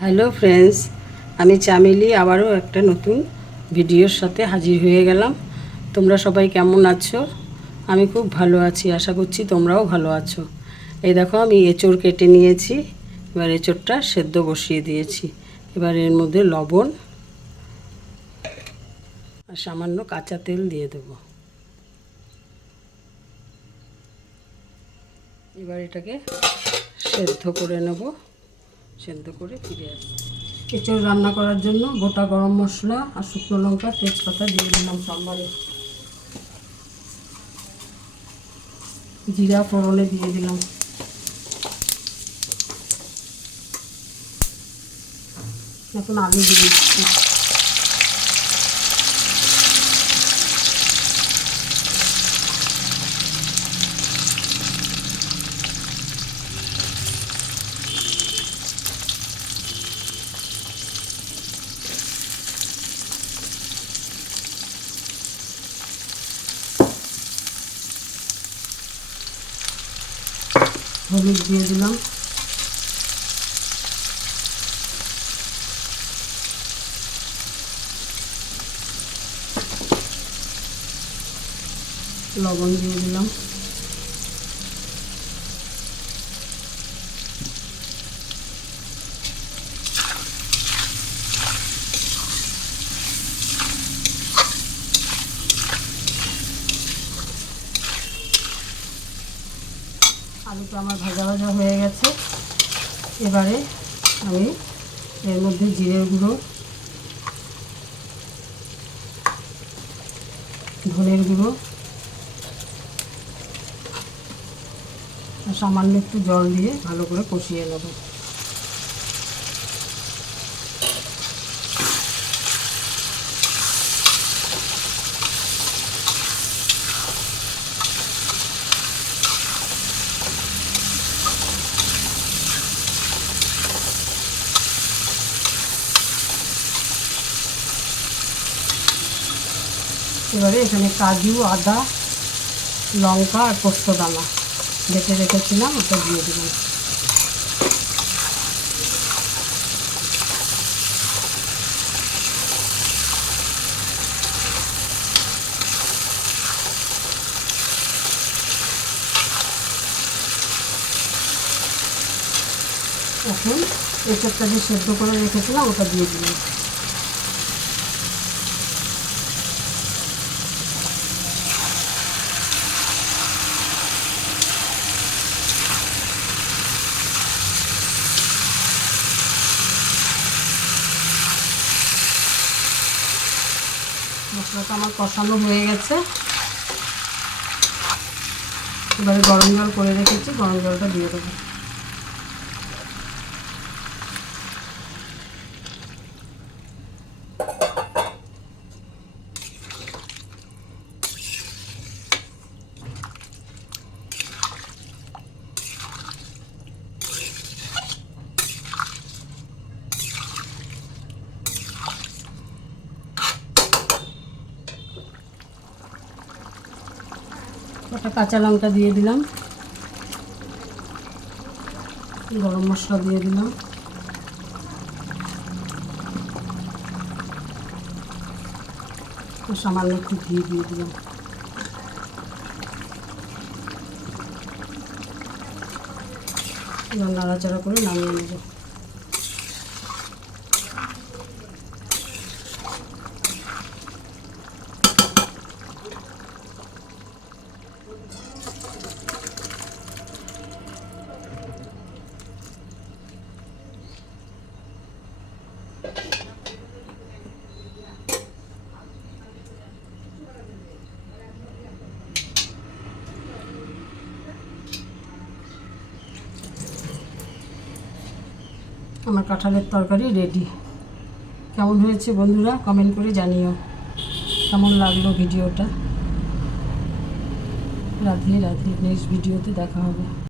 Hello friends, আমি চামেলি আবারও একটা নতুন ভিডিওর সাথে হাজির হয়ে গেলাম। তোমরা সবাই কেমন আছো? আমি খুব ভালো আছি, আশা করছি তোমরাও ভালো আছো। এই দেখো, আমি এঁচোড় কেটে নিয়েছি। এবার এঁচোড়টা সেদ্ধ বসিয়ে দিয়েছি। এবার এর মধ্যে লবণ আর সামান্য কাঁচা তেল দিয়ে দেবো। এবার এটাকে সেদ্ধ করে নেব। সেদ্ধ করে ফিরে আসবো। এঁচোড় রান্না করার জন্য গোটা গরম মশলা আর শুকনো লঙ্কা, তেজপাতা দিয়ে দিলাম সম্বারে। জিরা ফোড়নে দিয়ে দিলাম। এখন আলু দিয়ে দিচ্ছি। হলুদ দিয়ে দিলাম। লবণ দিয়ে দিলাম। আলুটা আমার ভাজা ভাজা হয়ে গেছে। এবারে আমি এর মধ্যে জিরের গুঁড়ো, ধনের গুঁড়ো আর সামান্য একটু জল দিয়ে ভালো করে কষিয়ে নেব। এবারে এখানে কাজু, আদা, লঙ্কা আর পোস্ত দানা বেটে রেখেছিলাম, ওটা দিয়ে দিলাম। এখন এঁচোড়টা যে সেদ্ধ করে রেখেছিলাম ওটা দিয়ে দিলাম। মশলাটা আমার কষানো হয়ে গেছে। এবারে গরম জল করে রেখেছি, গরম জলটা দিয়ে দেবো। একটা কাঁচা লঙ্কা দিয়ে দিলাম। গরম মশলা দিয়ে দিলাম। সামান্য একটু ঘি দিয়ে দিলাম। এবার নাড়াচাড়া করে নামিয়ে নেব। আমার কাঁঠালের তরকারি রেডি। কেমন হয়েছে বন্ধুরা কমেন্ট করে জানিও। কেমন লাগলো ভিডিওটা। রাধে রাধে। নেক্সট ভিডিওতে দেখা হবে।